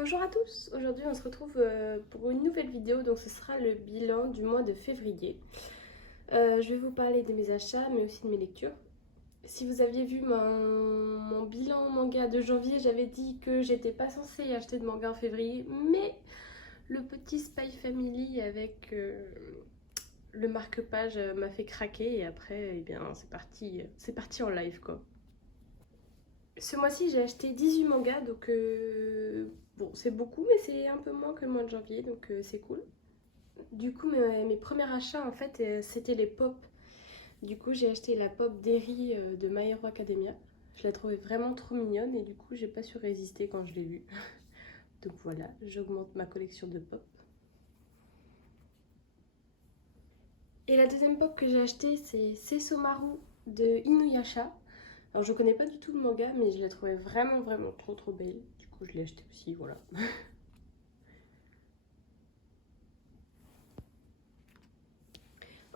Bonjour à tous, aujourd'hui on se retrouve pour une nouvelle vidéo, donc ce sera le bilan du mois de février. Je vais vous parler de mes achats mais aussi de mes lectures. Si vous aviez vu mon bilan manga de janvier, j'avais dit que j'étais pas censée acheter de manga en février, mais le petit Spy Family avec le marque-page m'a fait craquer et après eh bien c'est parti en live quoi. Ce mois-ci, j'ai acheté 18 mangas, donc bon, c'est beaucoup, mais c'est un peu moins que le mois de janvier, donc c'est cool. Du coup, mes premiers achats, en fait, c'était les pop. Du coup, j'ai acheté la pop d'Eri de My Hero Academia. Je la trouvais vraiment trop mignonne et du coup, j'ai pas su résister quand je l'ai vue. Donc voilà, j'augmente ma collection de pop. Et la deuxième pop que j'ai achetée, c'est Sesomaru de Inuyasha. Alors, je connais pas du tout le manga, mais je la trouvais vraiment trop belle. Du coup, je l'ai achetée aussi, voilà.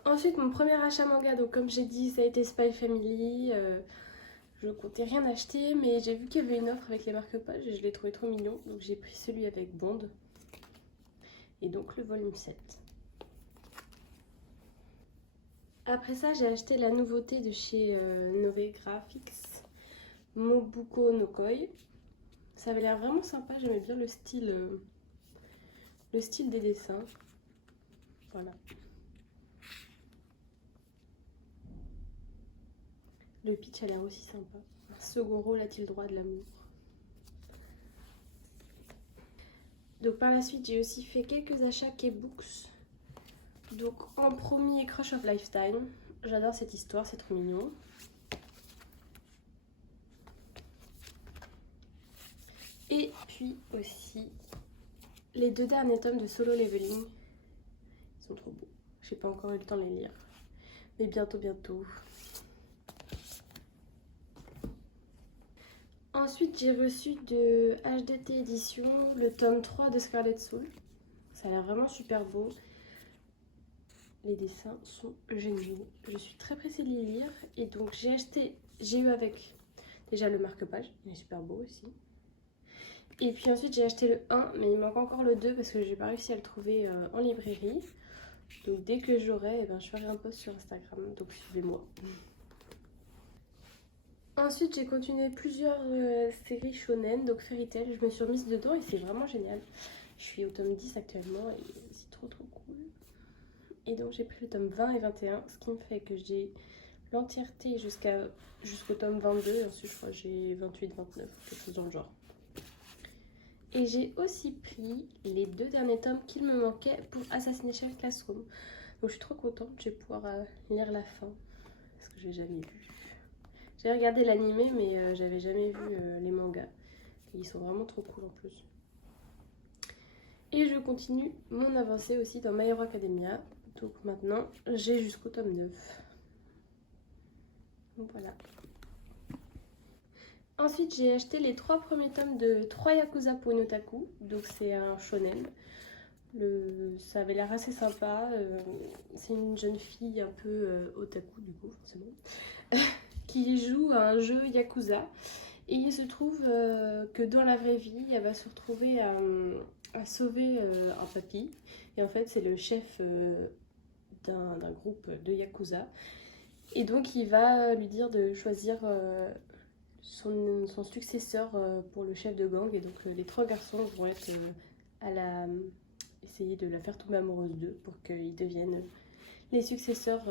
Ensuite, mon premier achat manga, donc comme j'ai dit, ça a été Spy Family. Je comptais rien acheter, mais j'ai vu qu'il y avait une offre avec les marque-pages et je l'ai trouvé trop mignon. Donc j'ai pris celui avec Bond. Et donc le volume 7. Après ça, j'ai acheté la nouveauté de chez Nove Graphics, Mobuko no Koi. Ça avait l'air vraiment sympa, j'aimais bien le style des dessins. Voilà. Le pitch a l'air aussi sympa. Un second rôle a-t-il droit de l'amour? Donc par la suite, j'ai aussi fait quelques achats K-Books. Donc en premier, Crush of Lifetime. J'adore cette histoire, c'est trop mignon. Et puis aussi les deux derniers tomes de Solo Leveling. Ils sont trop beaux. J'ai pas encore eu le temps de les lire. Mais bientôt. Ensuite, j'ai reçu de HDT Édition le tome 3 de Scarlet Soul. Ça a l'air vraiment super beau. Les dessins sont géniaux. Je suis très pressée de les lire. Et donc j'ai eu avec déjà le marque-page. Il est super beau aussi. Et puis ensuite j'ai acheté le 1, mais il manque encore le 2 parce que j'ai pas réussi à le trouver en librairie. Donc dès que j'aurai, eh ben, je ferai un post sur Instagram, donc suivez-moi. Ensuite j'ai continué plusieurs séries shonen, donc Fairy Tail, je me suis remise dedans et c'est vraiment génial. Je suis au tome 10 actuellement et c'est trop cool. Et donc j'ai pris le tome 20 et 21, ce qui me fait que j'ai l'entièreté jusqu'au tome 22 et ensuite je crois que j'ai 28, 29, quelque chose dans le genre. Et j'ai aussi pris les deux derniers tomes qu'il me manquait pour Assassination Classroom. Donc je suis trop contente, je vais pouvoir lire la fin, parce que je l'ai jamais vu. J'ai regardé l'animé, mais j'avais jamais vu les mangas. Et ils sont vraiment trop cool en plus. Et je continue mon avancée aussi dans My Hero Academia. Donc maintenant, j'ai jusqu'au tome 9. Donc voilà. Ensuite, j'ai acheté les 3 premiers tomes de 3 Yakuza pour une otaku. Donc c'est un shonen. Ça avait l'air assez sympa. C'est une jeune fille un peu otaku du coup, forcément, qui joue à un jeu Yakuza. Et il se trouve que dans la vraie vie, elle va se retrouver à sauver un papy. Et en fait, c'est le chef d'un groupe de Yakuza. Et donc, il va lui dire de choisir son successeur pour le chef de gang. Et donc, les 3 garçons vont être essayer de la faire tomber amoureuse d'eux pour qu'ils deviennent les successeurs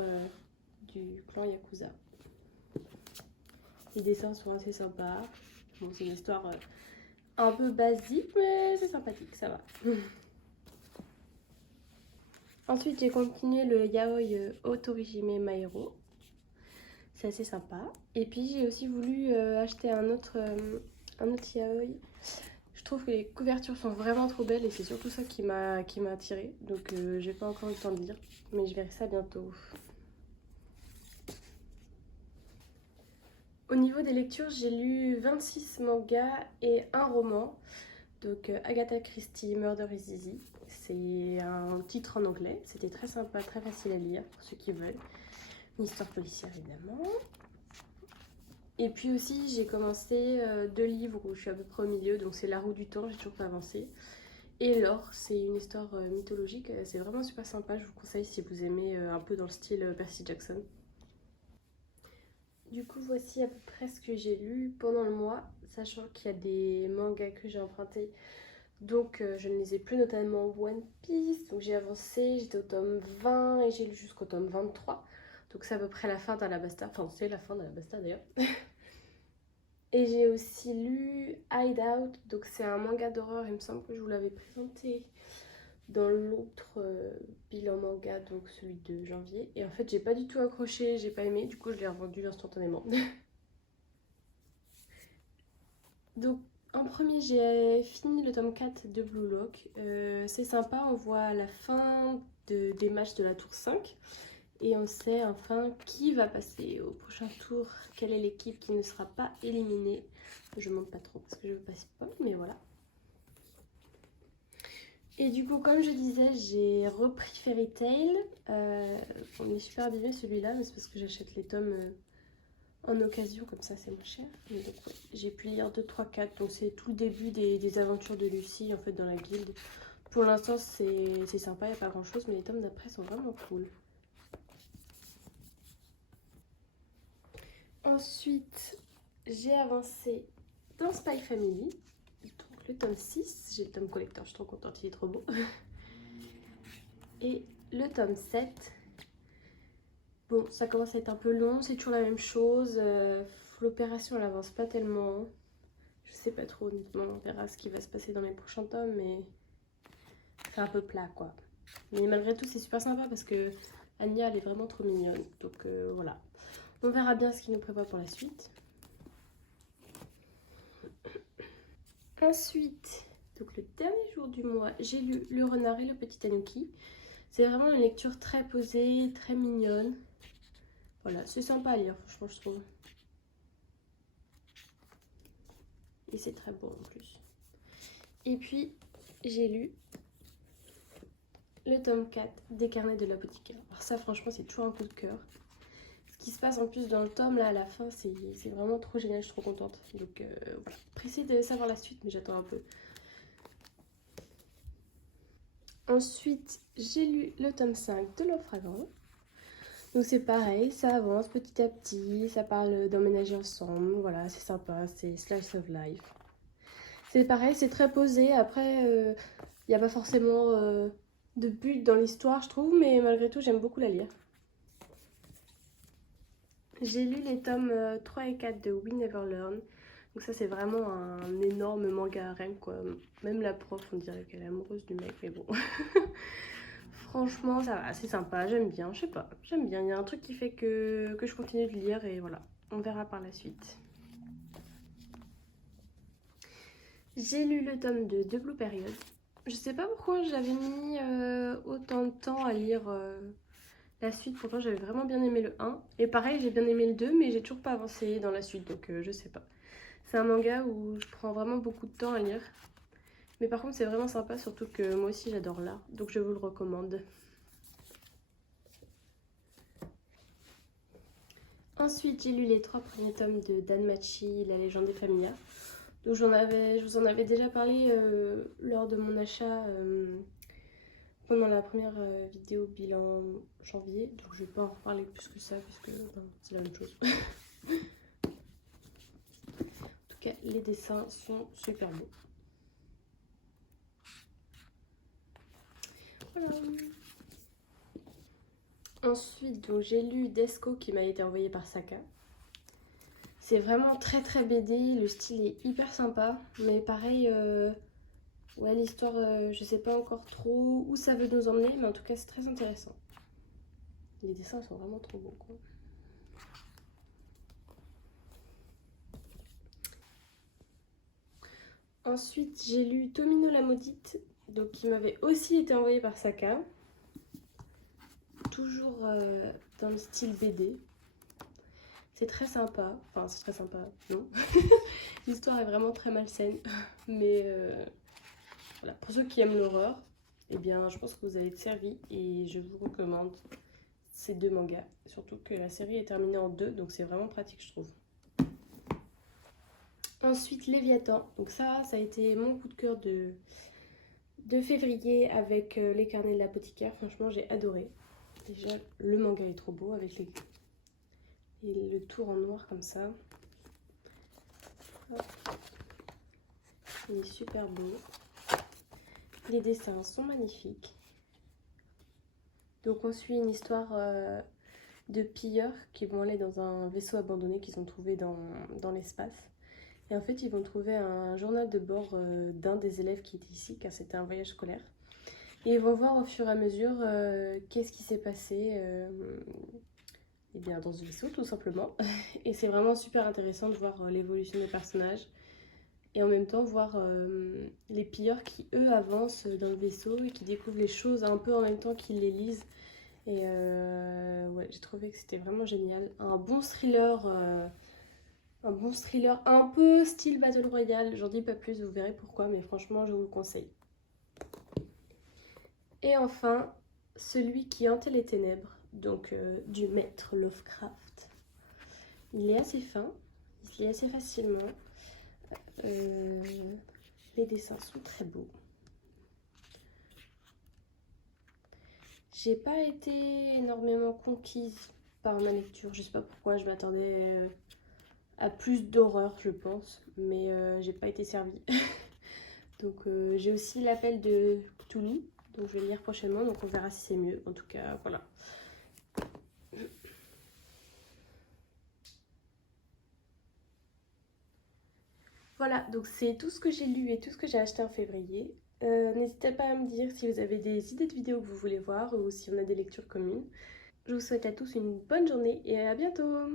du clan Yakuza. Les dessins sont assez sympas. Bon, c'est une histoire un peu basique, mais c'est sympathique, ça va. Ensuite, j'ai continué le yaoi Otorihime Maero. C'est assez sympa. Et puis, j'ai aussi voulu acheter un autre yaoi. Je trouve que les couvertures sont vraiment trop belles et c'est surtout ça qui m'a attirée. Donc, j'ai pas encore eu le temps de lire, mais je verrai ça bientôt. Au niveau des lectures, j'ai lu 26 mangas et un roman. Donc Agatha Christie, Murder is Easy. C'est un titre en anglais. C'était très sympa, très facile à lire pour ceux qui veulent. Une histoire policière évidemment. Et puis aussi j'ai commencé 2 livres où je suis à peu près au milieu, donc c'est La Roue du Temps, j'ai toujours pas avancé. Et L'Or, c'est une histoire mythologique, c'est vraiment super sympa, je vous conseille si vous aimez un peu dans le style Percy Jackson. Du coup, voici à peu près ce que j'ai lu pendant le mois, sachant qu'il y a des mangas que j'ai empruntés, donc je ne les ai plus, notamment One Piece. Donc j'ai avancé, j'étais au tome 20 et j'ai lu jusqu'au tome 23. Donc c'est à peu près la fin d'Alabasta, enfin c'est la fin d'Alabasta d'ailleurs. Et j'ai aussi lu Hideout, donc c'est un manga d'horreur, il me semble que je vous l'avais présenté dans l'autre bilan manga, donc celui de janvier. Et en fait j'ai pas du tout accroché, j'ai pas aimé, du coup je l'ai revendu instantanément. Donc en premier j'ai fini le tome 4 de Blue Lock. C'est sympa, on voit la fin des matchs de la tour 5. Et on sait enfin qui va passer au prochain tour, quelle est l'équipe qui ne sera pas éliminée. Je ne montre pas trop parce que je veux pas spoil, mais voilà. Et du coup, comme je disais, j'ai repris Fairy Tail. On est super abîmé celui-là, mais c'est parce que j'achète les tomes en occasion, comme ça c'est moins cher. Et donc, ouais, j'ai pu lire 2, 3, 4. Donc c'est tout le début des aventures de Lucie en fait dans la guilde. Pour l'instant c'est sympa, il n'y a pas grand chose, mais les tomes d'après sont vraiment cool. Ensuite, j'ai avancé dans Spy Family. Donc le tome 6, j'ai le tome collector, je suis trop contente, il est trop beau. Et le tome 7. Bon, ça commence à être un peu long, c'est toujours la même chose. L'opération, elle avance pas tellement. Je sais pas trop, honnêtement, on verra ce qui va se passer dans les prochains tomes, mais c'est un peu plat, quoi. Mais malgré tout, c'est super sympa parce que Anya, elle est vraiment trop mignonne. Donc voilà. On verra bien ce qu'il nous prépare pour la suite. Ensuite, donc le dernier jour du mois, j'ai lu Le Renard et le Petit Tanuki. C'est vraiment une lecture très posée, très mignonne. Voilà, c'est sympa à lire, franchement, je trouve. Et c'est très beau en plus. Et puis, j'ai lu le tome 4 des Carnets de l'apothicaire. Alors ça, franchement, c'est toujours un coup de cœur. Ce qui se passe en plus dans le tome, là, à la fin, c'est vraiment trop génial, je suis trop contente. Donc voilà, pressée de savoir la suite, mais j'attends un peu. Ensuite, j'ai lu le tome 5 de L'Offragant. Donc c'est pareil, ça avance petit à petit, ça parle d'emménager ensemble, voilà, c'est sympa, c'est slice of life. C'est pareil, c'est très posé, après, il n'y a pas forcément de but dans l'histoire, je trouve, mais malgré tout, j'aime beaucoup la lire. J'ai lu les tomes 3 et 4 de We Never Learn. Donc ça, c'est vraiment un énorme manga harem, quoi. Même la prof, on dirait qu'elle est amoureuse du mec, mais bon. Franchement, ça va, c'est sympa, j'aime bien, je sais pas, j'aime bien. Il y a un truc qui fait que je continue de lire et voilà, on verra par la suite. J'ai lu le tome 2 de Blue Period. Je sais pas pourquoi j'avais mis autant de temps à lire la suite, pourtant j'avais vraiment bien aimé le 1. Et pareil, j'ai bien aimé le 2, mais j'ai toujours pas avancé dans la suite, donc je sais pas. C'est un manga où je prends vraiment beaucoup de temps à lire. Mais par contre, c'est vraiment sympa, surtout que moi aussi j'adore l'art, donc je vous le recommande. Ensuite, j'ai lu les 3 premiers tomes de Danmachi, La légende des Familias. Donc je vous en avais déjà parlé lors de mon achat pendant la première vidéo bilan janvier. Donc je vais pas en reparler plus que ça, puisque c'est la même chose. En tout cas, les dessins sont super beaux. Voilà. Ensuite, j'ai lu Desco qui m'a été envoyé par Saka. C'est vraiment très très BD, le style est hyper sympa, mais pareil, ouais, l'histoire, je sais pas encore trop où ça veut nous emmener, mais en tout cas c'est très intéressant. Les dessins sont vraiment trop beaux, quoi. Ensuite, j'ai lu Tomino la maudite, donc qui m'avait aussi été envoyé par Saka. Toujours dans le style BD. C'est très sympa, enfin c'est très sympa, non. L'histoire est vraiment très malsaine, mais voilà, pour ceux qui aiment l'horreur, eh bien je pense que vous allez être servis et je vous recommande ces 2 mangas. Surtout que la série est terminée en 2, donc c'est vraiment pratique, je trouve. Ensuite, Léviathan. Donc ça a été mon coup de cœur de février avec les carnets de l'apothicaire. Franchement, j'ai adoré. Déjà, le manga est trop beau avec le tour en noir comme ça. Hop. Il est super beau. Les dessins sont magnifiques. Donc on suit une histoire de pilleurs qui vont aller dans un vaisseau abandonné qu'ils ont trouvé dans l'espace. Et en fait, ils vont trouver un journal de bord d'un des élèves qui était ici, car c'était un voyage scolaire. Et ils vont voir au fur et à mesure qu'est-ce qui s'est passé eh bien, dans ce vaisseau, tout simplement. Et c'est vraiment super intéressant de voir l'évolution des personnages. Et en même temps, voir les pilleurs qui, eux, avancent dans le vaisseau et qui découvrent les choses un peu en même temps qu'ils les lisent. Et ouais, j'ai trouvé que c'était vraiment génial. Un bon thriller un peu style Battle Royale. J'en dis pas plus, vous verrez pourquoi, mais franchement, je vous le conseille. Et enfin, celui qui hantait les ténèbres, donc du maître Lovecraft. Il est assez fin, il se lit assez facilement. Les dessins sont très beaux. J'ai pas été énormément conquise par ma lecture. Je sais pas pourquoi, je m'attendais à plus d'horreur, je pense, mais j'ai pas été servie. Donc j'ai aussi l'appel de Cthulhu, donc je vais le lire prochainement, donc on verra si c'est mieux. En tout cas, voilà. Voilà, donc c'est tout ce que j'ai lu et tout ce que j'ai acheté en février. N'hésitez pas à me dire si vous avez des idées de vidéos que vous voulez voir ou si on a des lectures communes. Je vous souhaite à tous une bonne journée et à bientôt!